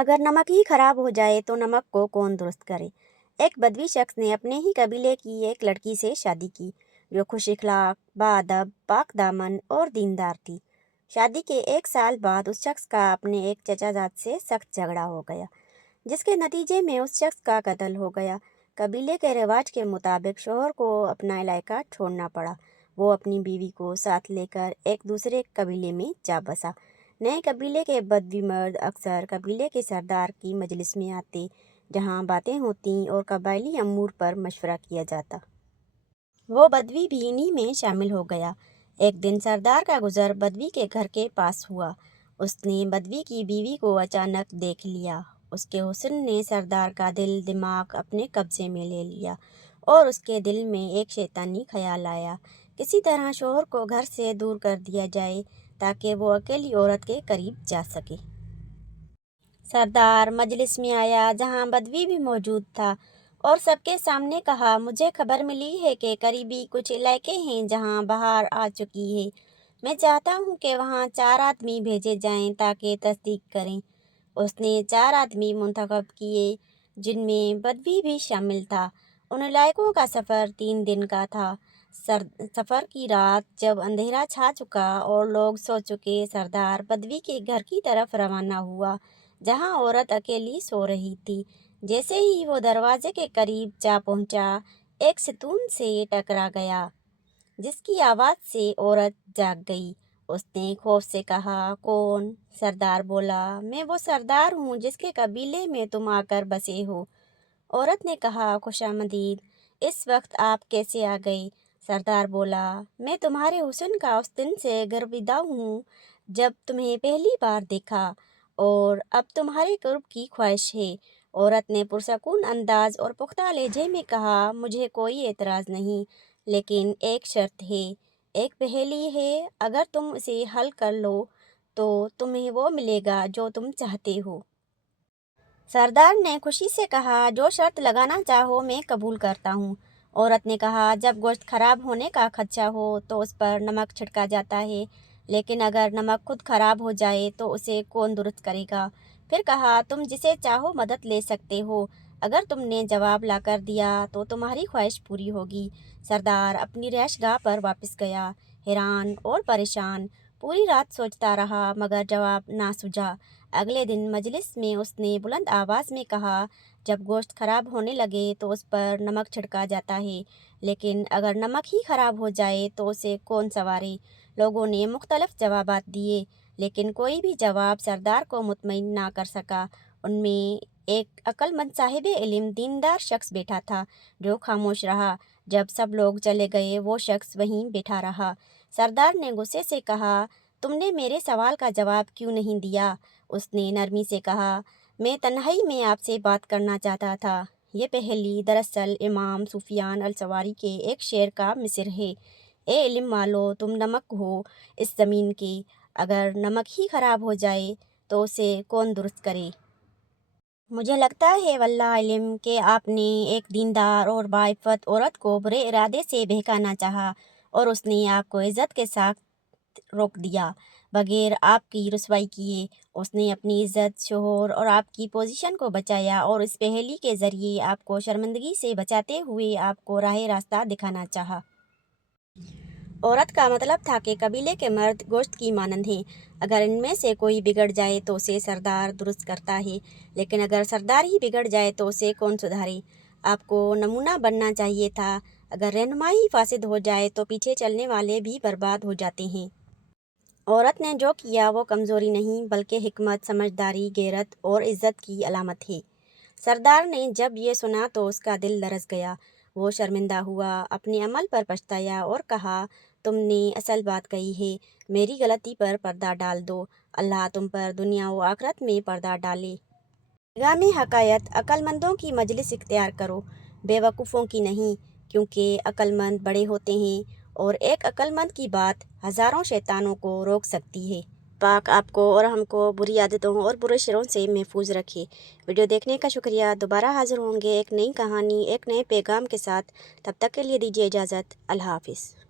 अगर नमक ही खराब हो जाए तो नमक को कौन दुरुस्त करे। एक बदवी शख्स ने अपने ही कबीले की एक लड़की से शादी की जो खुश इखलाक, बाअदब, पाक दामन और दीनदार थी। शादी के एक साल बाद उस शख्स का अपने एक चचाजाद से सख्त झगड़ा हो गया, जिसके नतीजे में उस शख्स का कत्ल हो गया। कबीले के रिवाज के मुताबिक शोहर को अपना इलाका छोड़ना पड़ा। वो अपनी बीवी को साथ लेकर एक दूसरे कबीले में जा बसा। नए कबीले के बदवी मर्द अक्सर कबीले के सरदार की मजलिस में आते, जहाँ बातें होती और कबायली अमूर पर मशवरा किया जाता। वो बदवी भी इन्हीं में शामिल हो गया। एक दिन सरदार का गुजर बदवी के घर के पास हुआ। उसने बदवी की बीवी को अचानक देख लिया। उसके हुस्न ने सरदार का दिल दिमाग अपने कब्जे में ले लिया और उसके दिल में एक शैतानी ख्याल आया, किसी तरह शोहर को घर से दूर कर दिया जाए ताकि वो अकेली औरत के करीब जा सके। सरदार मजलिस में आया, जहाँ बदवी भी मौजूद था, और सबके सामने कहा, मुझे खबर मिली है कि करीबी कुछ इलाके हैं जहाँ बहार आ चुकी है। मैं चाहता हूँ कि वहाँ 4 आदमी भेजे जाएं ताकि तस्दीक करें। उसने 4 आदमी मुंतखब किए, जिनमें बदवी भी शामिल था। उन इलाकों का सफ़र 3 दिन का था। सफ़र की रात जब अंधेरा छा चुका और लोग सो चुके, सरदार बदवी के घर की तरफ रवाना हुआ, जहाँ औरत अकेली सो रही थी। जैसे ही वो दरवाजे के करीब जा पहुंचा, एक सतून से टकरा गया, जिसकी आवाज़ से औरत जाग गई। उसने खौफ से कहा, कौन? सरदार बोला, मैं वो सरदार हूँ जिसके कबीले में तुम आकर बसे हो। औरत ने कहा, खुशामदीद, इस वक्त आप कैसे आ गए? सरदार बोला, मैं तुम्हारे हुस्न का उस दिन से गर्विदा हूँ जब तुम्हें पहली बार देखा, और अब तुम्हारे कुर्ब की ख्वाहिश है। औरत ने पुरसकून अंदाज और पुख्ता लहजे में कहा, मुझे कोई एतराज़ नहीं, लेकिन एक शर्त है, एक पहेली है। अगर तुम इसे हल कर लो तो तुम्हें वो मिलेगा जो तुम चाहते हो। सरदार ने खुशी से कहा, जो शर्त लगाना चाहो मैं कबूल करता हूँ। औरत ने कहा, जब गोश्त खराब होने का खदशा हो तो उस पर नमक छिड़का जाता है, लेकिन अगर नमक खुद खराब हो जाए तो उसे कौन दुरुस्त करेगा? फिर कहा, तुम जिसे चाहो मदद ले सकते हो। अगर तुमने जवाब लाकर दिया तो तुम्हारी ख्वाहिश पूरी होगी। सरदार अपनी रिहाइशगाह पर वापस गया, हैरान और परेशान। पूरी रात सोचता रहा मगर जवाब ना सूझा। अगले दिन मजलिस में उसने बुलंद आवाज़ में कहा, जब गोश्त खराब होने लगे तो उस पर नमक छिड़का जाता है, लेकिन अगर नमक ही खराब हो जाए तो उसे कौन संवारे? लोगों ने मुख्तलिफ जवाबात दिए, लेकिन कोई भी जवाब सरदार को मुतमईन ना कर सका। उनमें एक अक्लमंद साहिब इल्म दीनदार शख्स बैठा था, जो खामोश रहा। जब सब लोग चले गए वो शख्स वहीं बैठा रहा। सरदार ने गुस्से से कहा, तुमने मेरे सवाल का जवाब क्यों नहीं दिया? उसने नरमी से कहा, मैं तन्हाई में आपसे बात करना चाहता था। ये पहेली दरअसल इमाम सुफियान अल सवारी के एक शेर का मिस्र है। ए इल्म वालो, तुम नमक हो इस ज़मीन के, अगर नमक ही ख़राब हो जाए तो उसे कौन दुरुस्त करे? मुझे लगता है वल्लाह इल्म के आपने एक दीनदार और बाइफ़्फ़त औरत को बुरे इरादे से बहकाना चाहा, और उसने आपको इज़्ज़त के साथ रोक दिया, बगैर आपकी रुसवाई किए। उसने अपनी इज़्ज़त, शोहर और आपकी पोजीशन को बचाया, और इस पहेली के ज़रिए आपको शर्मिंदगी से बचाते हुए आपको राह रास्ता दिखाना चाहा। औरत का मतलब था कि कबीले के मर्द गोश्त की मानंद हैं। अगर इनमें से कोई बिगड़ जाए तो उसे सरदार दुरुस्त करता है, लेकिन अगर सरदार ही बिगड़ जाए तो उसे कौन सुधारे? आपको नमूना बनना चाहिए था। अगर रहनुमाई ही फासिद हो जाए तो पीछे चलने वाले भी बर्बाद हो जाते हैं। औरत ने जो किया वो कमज़ोरी नहीं, बल्कि हिकमत, समझदारी, गैरत और इज़्ज़त की अलामत है। सरदार ने जब ये सुना तो उसका दिल लरज़ गया। वो शर्मिंदा हुआ, अपने अमल पर पछताया और कहा, तुमने असल बात कही है। मेरी गलती पर पर्दा डाल दो। अल्लाह तुम पर दुनिया व आखिरत में पर्दा डाले। निगाह में हकायत, अक्लमंदों की मजलिस इख्तियार करो, बेवकूफ़ों की नहीं, क्योंकि अक्लमंद बड़े होते हैं और एक अक्लमंद की बात हज़ारों शैतानों को रोक सकती है। पाक आपको और हमको बुरी आदतों और बुरे शरों से महफूज रखे। वीडियो देखने का शुक्रिया। दोबारा हाज़िर होंगे एक नई कहानी, एक नए पैगाम के साथ। तब तक के लिए दीजिए इजाज़त। अल्लाह हाफ़िज़।